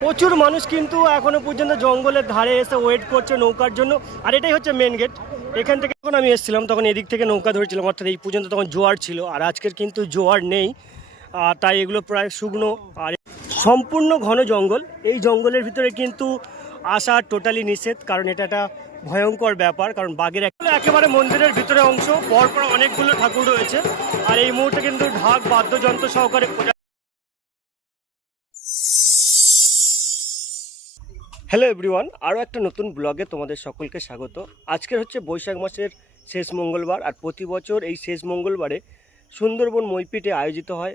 প্রচুর মানুষ কিন্তু এখনও পর্যন্ত জঙ্গলের ধারে এসে ওয়েট করছে নৌকার জন্য। আর এটাই হচ্ছে মেন গেট এখান থেকে যখন আমি এসেছিলাম, তখন এদিক থেকে নৌকা ধরেছিলাম, অর্থাৎ এই পর্যন্ত তখন জোয়ার ছিল। আর আজকের কিন্তু জোয়ার নেই, আর তাই এগুলো প্রায় শুকনো। আর সম্পূর্ণ ঘন জঙ্গল। এই জঙ্গলের ভিতরে কিন্তু আসা টোটালি নিষেধ, কারণ এটা একটা ভয়ঙ্কর ব্যাপার, কারণ বাঘের এক- একেবারে মন্দিরের ভিতরে অংশ, পরপর অনেকগুলো ঠাকুর রয়েছে। আর এই মুহূর্তে কিন্তু ঢাক বাদ্যযন্ত্র সহকারে হ্যালো এভরিওয়ান আরও একটা নতুন ব্লগে তোমাদের সকলকে স্বাগত। আজকের হচ্ছে বৈশাখ মাসের শেষ মঙ্গলবার আর প্রতি বছর এই শেষ মঙ্গলবারে সুন্দরবন মইপিটে আয়োজিত হয়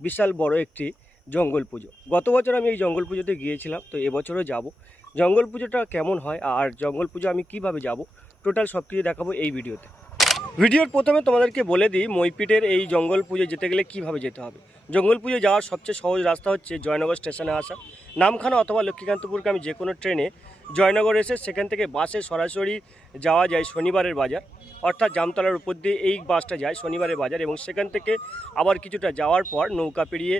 বিশাল বড় একটি জঙ্গল পুজো। গত বছর আমি এই জঙ্গল পুজোতে গিয়েছিলাম, তো এবছরও যাব। জঙ্গল পুজোটা কেমন হয় আর জঙ্গল পুজো আমি কীভাবে যাব, টোটাল সব কিছু দেখাবো এই ভিডিওতে। ভিডিওর প্রথমে তোমাদেরকে বলে দিই মইপিটের এই জঙ্গল পুজো যেতে গেলে কীভাবে যেতে হবে? জঙ্গল পুজো যাওয়ার সবচেয়ে সহজ রাস্তা হচ্ছে জয়নগর স্টেশনে আসা। নামখানা অথবা লক্ষ্মীকান্তপুরকে আমি যে কোনো ট্রেনে জয়নগর এসে সেখান থেকে বাসে সরাসরি যাওয়া যায় শনিবারের বাজার। অর্থাৎ জামতলার উপর দিয়ে এই বাসটা যায় শনিবারের বাজার এবং সেখান থেকে আবার কিছুটা যাওয়ার পর নৌকা পেরিয়ে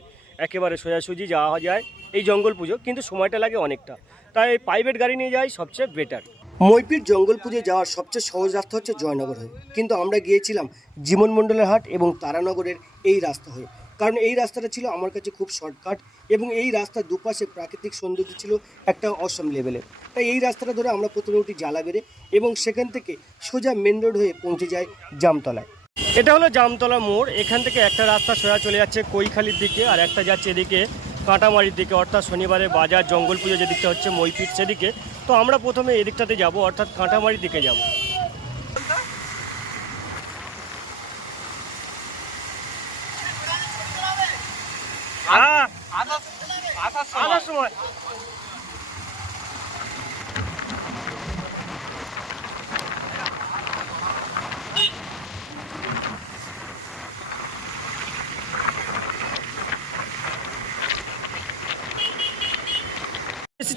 একেবারে সোজাসুজি যাওয়া যায় এই জঙ্গল পুজো। কিন্তু সময়টা লাগে অনেকটা। তাই প্রাইভেট গাড়ি নিয়ে যাই সবচেয়ে বেটার। মইপির জঙ্গল পুজো যাওয়ার সবচেয়ে সহজ রাস্তা হচ্ছে জয়নগর হয়ে। কিন্তু আমরা গিয়েছিলাম জীবন হাট এবং তারানগরের এই রাস্তা হয়ে। কারণ এই রাস্তাটা ছিল আমার কাছে খুব শর্টকাট এবং এই রাস্তার দুপাশে প্রাকৃতিক সৌন্দর্য ছিল একটা অসম লেভেলের তাই এই রাস্তাটা ধরে আমরা প্রথমে উঠি জালাবেড়ে এবং সেখান থেকে সোজা মেন রোড হয়ে পৌঁছে যাই জামতলায়। এটা হলো জামতলা মোড়। এখান থেকে একটা রাস্তা সোজা চলে যাচ্ছে কৈখালির দিকে আর একটা যাচ্ছে এদিকে কাঁটামারির দিকে। অর্থাৎ শনিবারে বাজার জঙ্গল পুজো যেদিকটা হচ্ছে মইপিট সেদিকে। তো আমরা প্রথমে এদিকটাতে যাব অর্থাৎ কাঁটামারির দিকে যাব। আসার সময়।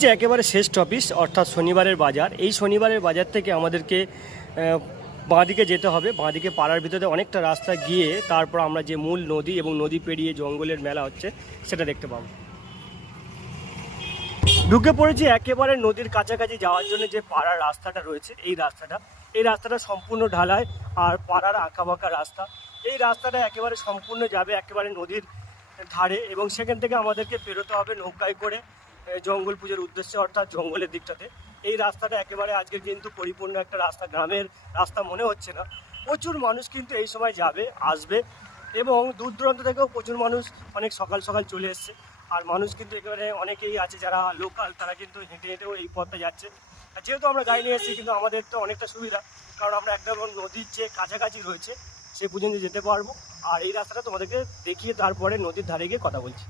এসেছি একেবারে শেষ অফিস অর্থাৎ শনিবারের বাজার, এই শনিবারের বাজার থেকে আমাদেরকে বাঁদিকে যেতে হবে। বাঁদিকে পাড়ার ভিতরে অনেকটা রাস্তা গিয়ে তারপর আমরা যে মূল নদী এবং নদী পেরিয়ে জঙ্গলের মেলা হচ্ছে, সেটা দেখতে পাবো। ঢুকে পড়েছি একেবারে নদীর কাছাকাছি যাওয়ার জন্য যে পাড়ার রাস্তাটা রয়েছে, এই রাস্তাটা। এই রাস্তাটা সম্পূর্ণ ঢালাই আর পাড়ার আঁকাবাঁকা রাস্তা। এই রাস্তাটা একেবারে সম্পূর্ণ যাবে একেবারে নদীর ধারে এবং সেখান থেকে আমাদেরকে পেরোতে হবে নৌকায় করে। জঙ্গল পুজোর উদ্দেশ্যে, অর্থাৎ জঙ্গলের দিকটাতে। এই রাস্তাটা একেবারে আজকে কিন্তু পরিপূর্ণ একটা রাস্তা, গ্রামের রাস্তা মনে হচ্ছে না। প্রচুর মানুষ কিন্তু এই সময় যাবে, আসবে এবং দূর দূরান্ত থেকেও প্রচুর মানুষ অনেক সকাল সকাল চলে এসছে। আর মানুষ কিন্তু একেবারে অনেকেই আছে যারা লোকাল তারা কিন্তু হেঁটে হেঁটেও এই পথটা যাচ্ছে। যেহেতু আমরা গাড়ি নিয়ে এসেছি, কিন্তু আমাদের তো অনেকটা সুবিধা, কারণ আমরা একদম নদীর যে কাছাকাছি রয়েছে, সে পর্যন্ত যেতে পারব। আর এই রাস্তাটা তোমাদেরকে দেখিয়ে তারপরে নদীর ধারে গিয়ে কথা বলছি।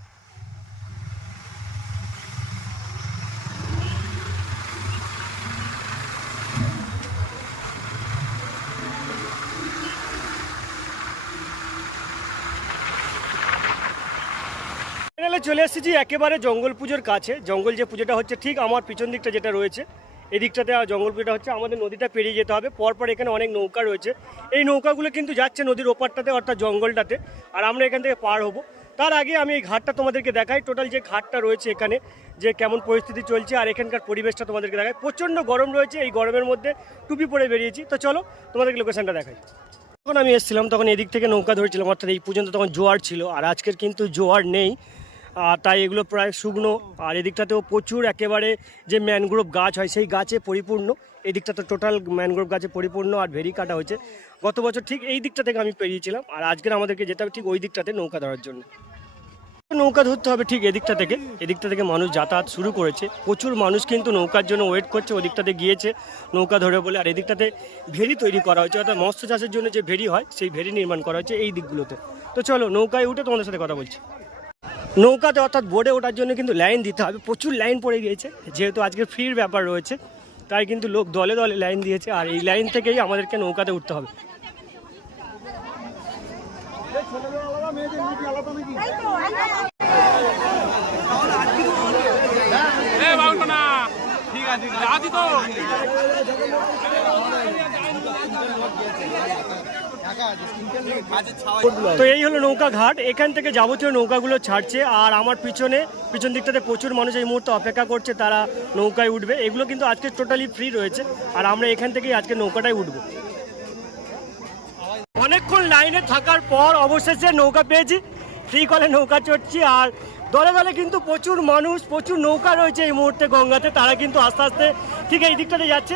চলে এসেছি একেবারে জঙ্গল পুজোর কাছে। জঙ্গল যে পুজোটা হচ্ছে ঠিক আমার পিছন দিকটা যেটা রয়েছে এই দিকটাতে আর জঙ্গল পুজোটা হচ্ছে আমাদের নদীটা পেরিয়ে যেতে হবে। পরপর এখানে অনেক নৌকা রয়েছে। এই নৌকাগুলো কিন্তু যাচ্ছে নদীর ওপারটাতে অর্থাৎ জঙ্গলটাতে, আর আমরা এখান থেকে পার হব। তার আগে আমি এই ঘাটটা তোমাদেরকে দেখাই। টোটাল যে ঘাটটা রয়েছে এখানে, যে কেমন পরিস্থিতি চলছে আর এখানকার পরিবেশটা তোমাদেরকে দেখাই। প্রচণ্ড গরম রয়েছে, এই গরমের মধ্যে টুপি পরে বেরিয়েছি। তো চলো, তোমাদেরকে লোকেশনটা দেখাই। যখন আমি এসেছিলাম, তখন এদিক থেকে নৌকা ধরেছিলাম, অর্থাৎ এই পর্যন্ত তখন জোয়ার ছিল, আর আজকের কিন্তু জোয়ার নেই। আর তাই এগুলো প্রায় শুকনো। আর এদিকটাতেও প্রচুর একেবারে যে ম্যানগ্রোভ গাছ হয়, সেই গাছে পরিপূর্ণ। এই দিকটা তো টোটাল ম্যানগ্রোভ গাছে পরিপূর্ণ আর ভেরি কাটা হয়েছে। গত বছর ঠিক এই দিকটা থেকে আমি পেরিয়েছিলাম। আর আজকের আমাদেরকে যেতে হবে ঠিক ওই দিকটাতে নৌকা ধরার জন্য। নৌকা ধরতে হবে ঠিক এদিকটা থেকে। এদিকটা থেকে মানুষ যাতায়াত শুরু করেছে। প্রচুর মানুষ কিন্তু নৌকার জন্য ওয়েট করছে ওদিকটাতে গিয়েছে নৌকা ধরে বলে। আর এদিকটাতে ভেরি তৈরি করা হয়েছে, অর্থাৎ মৎস্য চাষের জন্য যে ভেরি হয়, সেই ভেরি নির্মাণ করা হয়েছে এই দিকগুলোতে। তো চলো নৌকায় উঠে তোমাদের সাথে কথা বলছি। নৌকাতে অর্থাৎ বোর্ডে ওঠার জন্য কিন্তু লাইন দিতে হবে। প্রচুর লাইন পড়ে গিয়েছে, যেহেতু আজকে ফ্রির ব্যাপার রয়েছে, তাই কিন্তু লোক দলে দলে লাইন দিয়েছে, আর এই লাইন থেকেই আমাদেরকে নৌকাতে উঠতে হবে। ঠিক আছি তো এই হলো নৌকা ঘাট। এখান থেকে যাবতীয় নৌকাগুলো ছাড়ছে আর আমার পিছনে, পিছন দিকটাতে প্রচুর মানুষ এই মুহূর্তে অপেক্ষা করছে, তারা নৌকায় উঠবে। এগুলো কিন্তু আজকে টোটালি ফ্রি রয়েছে আর আমরা এখান থেকেই আজকে নৌকাটায় উঠবো। অনেকক্ষণ লাইনে থাকার পর অবশেষে নৌকা পেয়েছি। ফ্রি কলে নৌকা চড়ছি আর দলে দলে কিন্তু প্রচুর মানুষ, প্রচুর নৌকা রয়েছে এই মুহূর্তে গঙ্গাতে। তারা কিন্তু আস্তে আস্তে ঠিক এই দিকটাতে যাচ্ছে।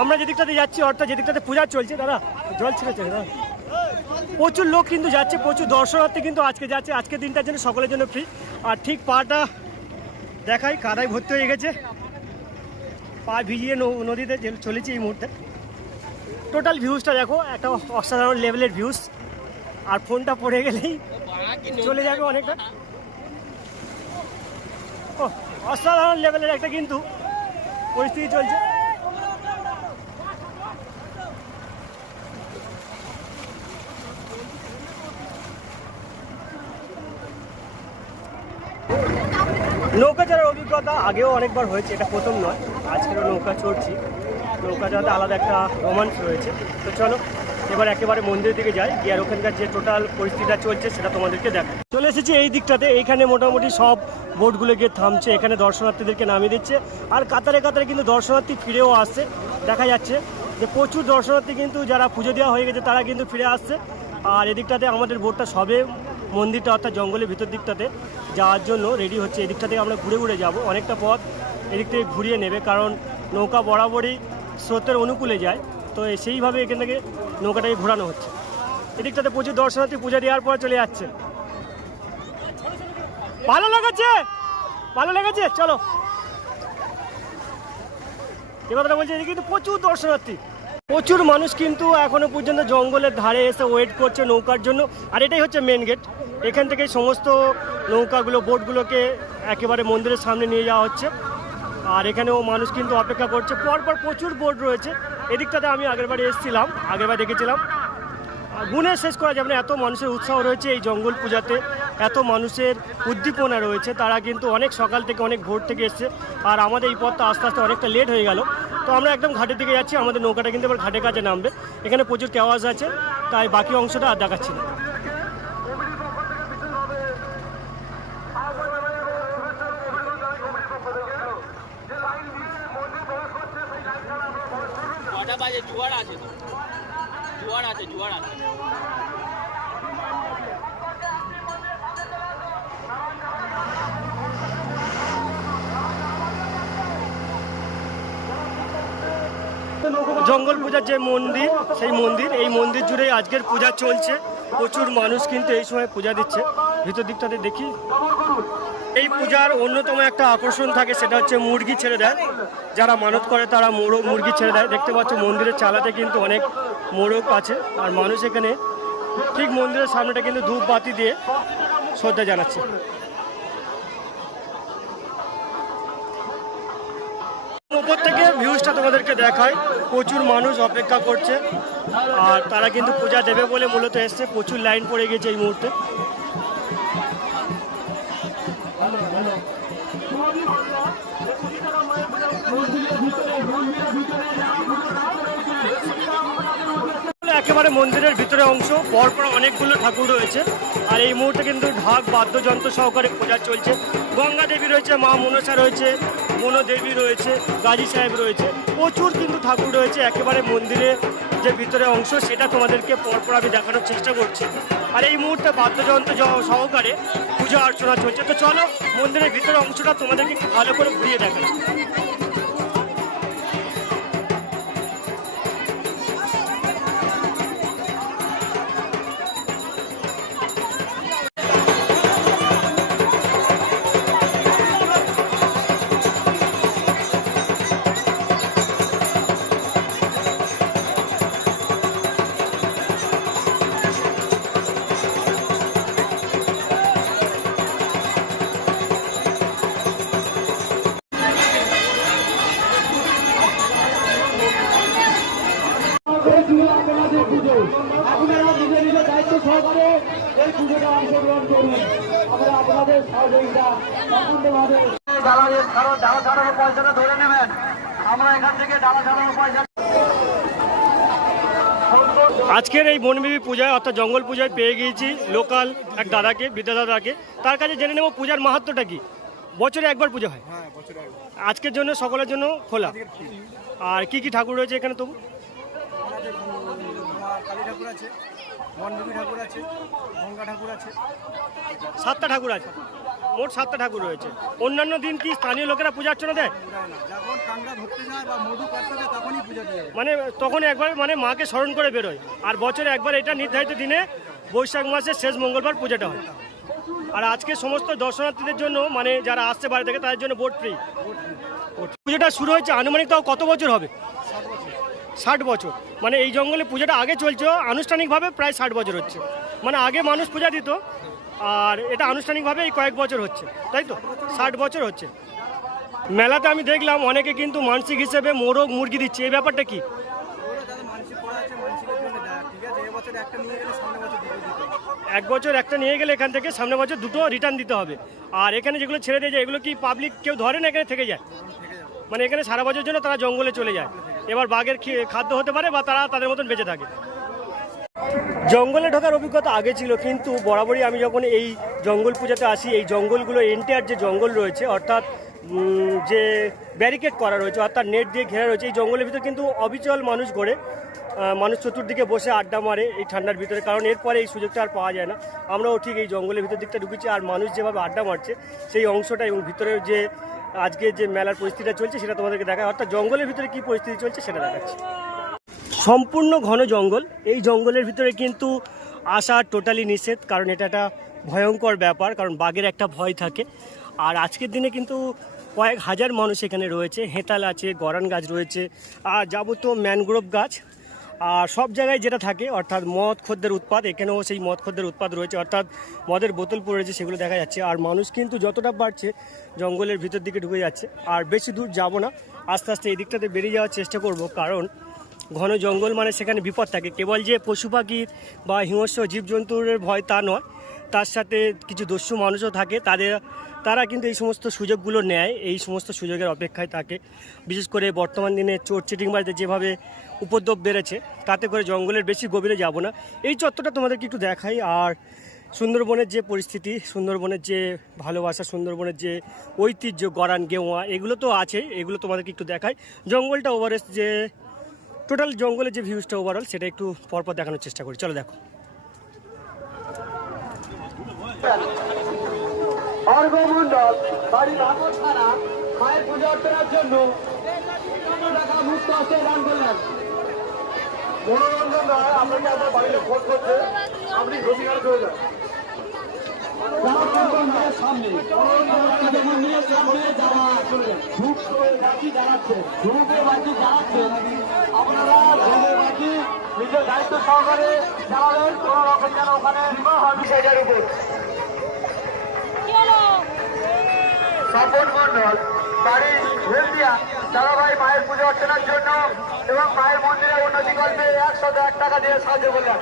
আমরা যেদিকটাতে যাচ্ছি, অর্থাৎ যেদিকটাতে পূজা চলছে তারা জল ছেড়েছে, দাদা। প্রচুর লোক কিন্তু যাচ্ছে, প্রচুর দর্শনার্থী কিন্তু আজকে যাচ্ছে। আজকের দিনটার জন্য সকলের জন্য ফ্রি আর ঠিক পাটা দেখাই, কাদায় ভর্তি হয়ে গেছে। পা ভিজিয়ে নদীতে চলেছি এই মুহূর্তে। টোটাল ভিউজটা দেখো, একটা অসাধারণ লেভেলের ভিউজ আর ফোনটা পড়ে গেলেই চলে যাবে অনেকটা। ও অসাধারণ লেভেলের একটা কিন্তু পরিস্থিতি চলছে। নৌকা চড়ার অভিজ্ঞতা আগেও অনেকবার হয়েছে, এটা প্রথম নয়। আজকেরও নৌকা চড়ছি। নৌকা চড়াতে আলাদা একটা রোমাঞ্চ রয়েছে। তো চলো, এবার একেবারে মন্দিরের দিকে যাই, গিয়ে আর ওখানকার যে টোটাল পরিস্থিতিটা চলছে সেটা তোমাদেরকে দেখাই। চলে এসেছি এই দিকটাতে, এইখানে মোটামুটি সব বোটগুলো গিয়ে থামছে, এখানে দর্শনার্থীদেরকে নামিয়ে দিচ্ছে। আর কাতারে কাতারে কিন্তু দর্শনার্থী ফিরেও আসছে, দেখা যাচ্ছে যে প্রচুর দর্শনার্থী কিন্তু যারা পুজো দেওয়া হয়ে গেছে, তারা কিন্তু ফিরে আসছে। আর এদিকটাতে আমাদের বোটটা সবে মন্দিরটা অর্থাৎ জঙ্গলের ভিতর দিকটাতে যাওয়ার জন্য রেডি হচ্ছে। এদিকটা থেকে আমরা ঘুরে ঘুরে যাব। অনেকটা পথ এদিক থেকে ঘুরিয়ে নেবে কারণ নৌকা বরাবরই স্রোতের অনুকূলে যায়। তো সেইভাবে এখান থেকে নৌকাটাকে ঘোরানো হচ্ছে। এদিকটাতে প্রচুর দর্শনার্থী পূজা দেওয়ার পর চলে যাচ্ছে। ভালো লেগেছে? ভালো লেগেছে? চলো। এ কথাটা বলছি, এদিকে কিন্তু প্রচুর দর্শনার্থী। প্রচুর মানুষ কিন্তু এখনও পর্যন্ত জঙ্গলের ধারে এসে ওয়েট করছে নৌকার জন্য। আর এটাই হচ্ছে মেন গেট এখান থেকে সমস্ত নৌকাগুলো বোটগুলোকে একেবারে মন্দিরের সামনে নিয়ে যাওয়া হচ্ছে। আর এখানেও মানুষ কিন্তু অপেক্ষা করছে। পরপর প্রচুর বোট রয়েছে। এদিকটাতে আমি আগেরবারে এসেছিলাম আগেরবার দেখেছিলাম। গুণে শেষ করা যাবে না, এত মানুষের উৎসাহ রয়েছে এই জঙ্গল পূজাতে। এত মানুষের উদ্দীপনা রয়েছে, তারা কিন্তু অনেক সকাল থেকে, অনেক ভোর থেকে এসছে, আর আমাদের এই পথটা আস্তে আস্তে অনেকটা লেট হয়ে গেল। তো আমরা একদম ঘাটের দিকে যাচ্ছি, আমাদের নৌকাটা কিন্তু এবার ঘাটের কাছে নামবে। এখানে প্রচুর কেওয়াজ আছে, তাই বাকি অংশটা আর দেখাচ্ছি না কটা বাজে জোয়ার আছে তো জোয়ার আছে জোয়ার আছে জঙ্গল পূজার যে মন্দির সেই মন্দির এই মন্দির জুড়ে আজকের পূজা চলছে। প্রচুর মানুষ কিন্তু এই সময় পূজা দিচ্ছে। ভিতর দিকটাতে দেখি। এই পূজার অন্যতম একটা আকর্ষণ থাকে, সেটা হচ্ছে মুরগি ছেড়ে দেয়। যারা মানত করে, তারা মোরগ, মুরগি ছেড়ে দেয়। দেখতে পাচ্ছ মন্দিরের চালাতে কিন্তু অনেক মোরগ আছে। আর মানুষ এখানে ঠিক মন্দিরের সামনেটা কিন্তু ধূপ বাতি দিয়ে শ্রদ্ধা জানাচ্ছে। উপর থেকে ভিউজটা তোমাদেরকে দেখায়। প্রচুর মানুষ অপেক্ষা করছে। আর তারা কিন্তু পূজা দেবে বলে মূলত এসছে। প্রচুর লাইন পড়ে গেছে এই মুহূর্তে। একেবারে মন্দিরের ভিতরে অংশ। পরপর অনেকগুলো ঠাকুর রয়েছে। আর এই মুহূর্তে কিন্তু ঢাক বাদ্যযন্ত্র সহকারে পূজা চলছে। গঙ্গা দেবী রয়েছে, মা মনসা রয়েছে বনদেবী রয়েছে, গাজী সাহেব রয়েছে। প্রচুর কিন্তু ঠাকুর রয়েছে, একেবারে মন্দিরে যে ভিতরে অংশ, সেটা তোমাদেরকে পরপর আমি দেখানোর চেষ্টা করছি। আর এই মুহূর্তে বাদ্যযন্ত্র সহকারে পূজা অর্চনা চলছে। তো চলো মন্দিরের ভিতরে অংশটা তোমাদেরকে ভালো করে ঘুরিয়ে দেখাই। এই অংশগ্রহণ করুন আমরা আপনাদের সহযোগিতা সম্পূর্ণভাবে ডালা কারণ ডালা ছাড়ানোর পয়সাটা ধরে নেবেন আমরা এখান থেকে ডালা ছাড়ানোর পয়সা আজকের এই বনবিবি পূজায় অর্থাৎ জঙ্গল পূজায় পেয়ে গিয়েছি লোকাল এক দাদাকে বিদ্যা দাদাকে। তার কাছে জেনে নেব পূজার মাহাত্মটা কি। বছরে একবার পূজা হয়। হ্যাঁ। আজকের জন্য সকলের জন্য খোলা। আর কি কি ঠাকুর রয়েছে এখানে তবু? কালী ঠাকুর আছে। বনদেবী ঠাকুর আছে গঙ্গা ঠাকুর আছে সাতটা ঠাকুর আছে মোট সাতটা ঠাকুর রয়েছে। অন্যান্য দিন কি স্থানীয় লোকেরা পূজা অর্চনা দেয়? দেয় যখন কাংড়া ধরতে যায় বা মধু কাটতে যায় তখনই পূজা দিয়ে মানে তখন একবার মানে মাকে স্মরণ করে বেরোয়। আর বছরে একবার এটা নির্ধারিত দিনে বৈশাখ মাসের শেষ মঙ্গলবার পূজাটা হয়। আর আজকে সমস্ত দর্শনার্থীদের জন্য মানে যারা আসছে বাড়ি থেকে তাদের জন্য বোট ফ্রি পুজোটা শুরু হয়েছে আনুমানিক তাও কত বছর হবে? ষাট বছর। মানে এই জঙ্গলে পূজাটা আগে চলছে, আনুষ্ঠানিকভাবে প্রায় ষাট বছর হচ্ছে। মানে আগে মানুষ পূজা দিত, আর এটা আনুষ্ঠানিকভাবে এই কয়েক বছর হচ্ছে। তাই তো? ষাট বছর হচ্ছে। মেলাতে আমি দেখলাম অনেকে কিন্তু মানসিক হিসেবে মোরগ মুরগি দিচ্ছে। এই ব্যাপারটা কি। এক বছর একটা নিয়ে গেলে এখান থেকে সামনে বছর দুটো রিটার্ন দিতে হবে। আর এখানে যেগুলো ছেড়ে দিয়ে যায়, এগুলো কি পাবলিক কেউ ধরে না এখানে থেকে যায়? মানে এখানে সারা বছর জন্য তারা জঙ্গলে চলে যায়। এবার বাঘের খাদ্য হতে পারে বা তারা তাদের মতন বেঁচে থাকে। জঙ্গলে ঢোকার অভিজ্ঞতা আগে ছিল, কিন্তু বরাবরই আমি যখন এই জঙ্গল পূজাতে আসি, এই জঙ্গলগুলো এন্টায়ার যে জঙ্গল রয়েছে, অর্থাৎ যে ব্যারিকেড করা রয়েছে, অর্থাৎ নেট দিয়ে ঘেরা রয়েছে, এই জঙ্গলের ভিতরে কিন্তু অবিচল মানুষ গড়ে মানুষ চতুর্দিকে বসে আড্ডা মারে এই ঠান্ডার ভিতরে, কারণ এরপরে এই সুযোগটা আর পাওয়া যায় না। আমরাও ঠিক এই জঙ্গলের ভিতর দিকটা ঢুকেছি, আর মানুষ যেভাবে আড্ডা মারছে, সেই অংশটা এবং ভিতরের যে আজকে যে মেলার পরিস্থিতিটা চলছে সেটা তোমাদেরকে দেখা অর্থাৎ জঙ্গলের ভিতরে কি পরিস্থিতি চলছে সেটা দেখাচ্ছি। সম্পূর্ণ ঘন জঙ্গল। এই জঙ্গলের ভিতরে কিন্তু আসা টোটালি নিষেধ, কারণ এটা একটা ভয়ঙ্কর ব্যাপার, কারণ বাঘের একটা ভয় থাকে। আর আজকের দিনে কিন্তু কয়েক হাজার মানুষ এখানে রয়েছে। হেঁতাল আছে, গরান গাছ রয়েছে, আর যাবতীয় ম্যানগ্রোভ গাছ আর সব জায়গায় যেটা থাকে, অর্থাৎ মদ খদ্দের উৎপাদ, এখানেও সেই মদ খদ্দের উৎপাদ রয়েছে, অর্থাৎ মদের বোতল পড়ে রয়েছে, সেগুলো দেখা যাচ্ছে। আর মানুষ কিন্তু যতটা বাড়ছে জঙ্গলের ভিতর দিকে ঢুকে যাচ্ছে। আর বেশি দূর যাব না, আস্তে আস্তে এই দিকটাতে বেরিয়ে যাওয়ার চেষ্টা করব, কারণ ঘন জঙ্গল মানে সেখানে বিপদ থাকে। কেবল যে পশু পাখির বা হিংস্র জীবজন্তুর ভয় তা নয় তার সাথে কিছু দস্যু মানুষও থাকে। তাদের, তারা কিন্তু এই সমস্ত সুযোগগুলো নেয়, এই সমস্ত সুযোগের অপেক্ষায় থাকে। বিশেষ করে বর্তমান দিনে চোর চিটিংবাজিতে যেভাবে উপদ্রব বেড়েছে, তাতে করে জঙ্গলের বেশি গভীরে যাব না। এই চত্বরটা তোমাদেরকে একটু দেখাই। আর সুন্দরবনের যে পরিস্থিতি, সুন্দরবনের যে ভালোবাসা, সুন্দরবনের যে ঐতিহ্য গরান গেওয়া, এগুলো তো আছে, এগুলো তোমাদেরকে একটু দেখাই। জঙ্গলটা ওভারেস্ট যে টোটাল জঙ্গলের যে ভিউজটা ওভারঅল সেটা একটু পরপর দেখানোর চেষ্টা করি। চলো দেখো। অর্ঘমণ্ডল বাড়ি ভাগবত থানা মায়ের পুজো অর্চনার জন্য টাকা মুক্ত আছে দান করলেন। মনোরঞ্জন নয় আপনাকে আপনার বাড়িতে ফোন করছে? আপনি ঘটিকার চলে যান আপনারা নিজের দায়িত্ব সহকারে জ্বালাবেন কোনো রকম যেন ওখানে বিষয়টার উপর। মন্ডল বাড়ি হলদিয়া। দাদাভাই মায়ের পুজো অর্চনার জন্য এবং মায়ের মন্দিরে উন্নতি করবে একশত এক টাকা দিয়ে সাহায্য করলেন।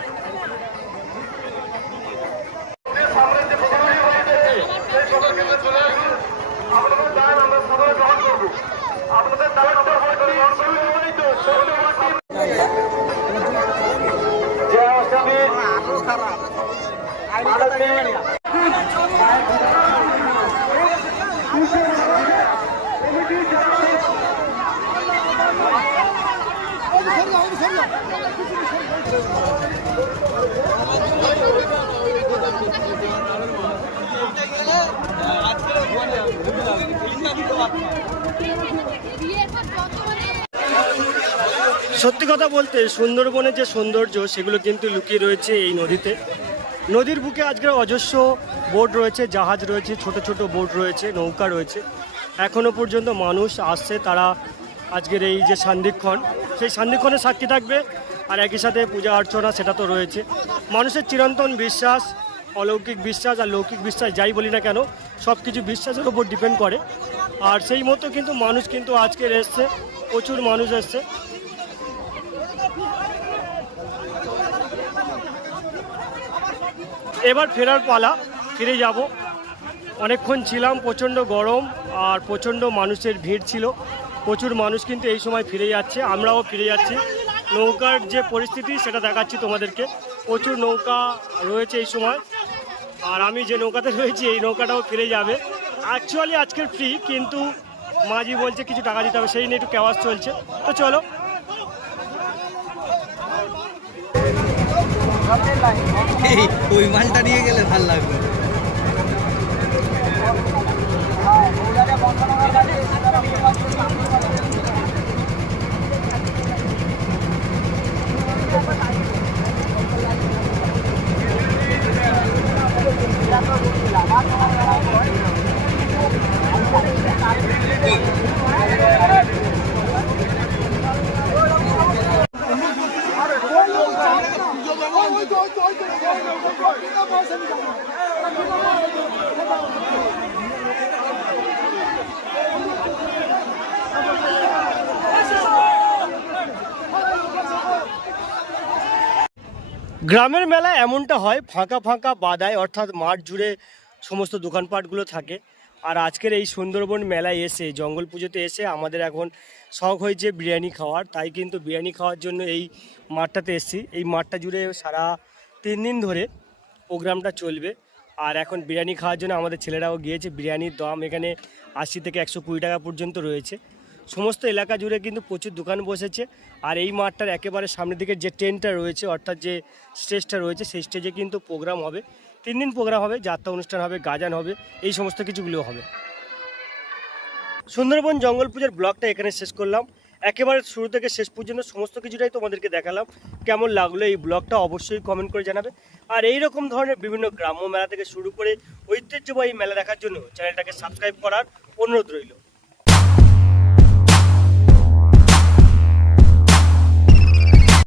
সামনে যে প্রতিনিধি বলিতেছে, সেই সকলকে সত্যি কথা বলতে সুন্দরবনের যে সৌন্দর্য সেগুলো কিন্তু লুকিয়ে রয়েছে এই নদীতে। নদীর বুকে আজকের অজস্র বোট রয়েছে, জাহাজ রয়েছে, ছোট ছোট বোট রয়েছে, নৌকা রয়েছে। এখনও পর্যন্ত মানুষ আসছে, তারা আজকের এই যে সান্দিক্ষণ, সেই সান্দিক্ষণে সাক্ষী থাকবে আর একই সাথে পূজা অর্চনা সেটা তো রয়েছে। মানুষের চিরন্তন বিশ্বাস, অলৌকিক বিশ্বাস আর লৌকিক বিশ্বাস যাই বলি না কেন সব কিছু বিশ্বাসের ওপর ডিপেন্ড করে। আর সেই মতো কিন্তু মানুষ কিন্তু আজকের এসছে, প্রচুর মানুষ এসছে। এবার ফেরার পালা, ফিরে যাব। অনেকক্ষণ ছিলাম, প্রচণ্ড গরম আর প্রচণ্ড মানুষের ভিড় ছিল। প্রচুর মানুষ কিন্তু এই সময় ফিরে যাচ্ছে, আমরাও ফিরে যাচ্ছি। নৌকার যে পরিস্থিতি, সেটা দেখাচ্ছি তোমাদেরকে। প্রচুর নৌকা রয়েছে এই সময়। আর আমি যে নৌকাতে রয়েছি, এই নৌকাটাও ফিরে যাবে। অ্যাকচুয়ালি আজকের ফ্রি কিন্তু মাঝি বলছে কিছু টাকা দিতে হবে, সেই নিয়ে একটু কেওয়াজ চলছে। তো চলো ওই মালটা নিয়ে গেলে ভালো লাগবে। গ্রামের মেলা এমনটা হয়, ফাঁকা ফাঁকা বাদায় অর্থাৎ মাঠ জুড়ে সমস্ত দোকানপাটগুলো থাকে। আর আজকের এই সুন্দরবন মেলায় এসে, জঙ্গল পুজোতে এসে আমাদের এখন শখ হয়েছে বিরিয়ানি খাওয়ার। তাই কিন্তু বিরিয়ানি খাওয়ার জন্য এই মাঠটাতে এসেছি। এই মাঠটা জুড়ে সারা তিন দিন ধরে প্রোগ্রামটা চলবে। আর এখন বিরিয়ানি খাওয়ার জন্য আমাদের ছেলেরাও গিয়েছে। বিরিয়ানির দাম এখানে আশি থেকে একশো কুড়ি টাকা পর্যন্ত রয়েছে। সমস্ত এলাকা জুড়ে কিন্তু প্রচুর দোকান বসেছে। আর এই মাঠটার একেবারে সামনের দিকে যে টেন্টটা রয়েছে, অর্থাৎ যে স্টেজটা রয়েছে, সেই স্টেজে কিন্তু প্রোগ্রাম হবে। তিন দিন প্রোগ্রাম হবে, যাত্রা অনুষ্ঠান হবে, গাজান হবে, এই সমস্ত কিছুগুলো হবে। সুন্দরবন জঙ্গল পুজোর ব্লগটা এখানে শেষ করলাম। একেবারে শুরু থেকে শেষ পর্যন্ত সমস্ত কিছুটাই তোমাদেরকে দেখালাম। কেমন লাগল এই ব্লগটা অবশ্যই কমেন্ট করে জানাবে। আর এই রকম ধরনের বিভিন্ন গ্রাম্য মেলা থেকে শুরু করে ঐতিহ্যবাহী মেলা দেখার জন্য চ্যানেলটাকে সাবস্ক্রাইব করার অনুরোধ রইল।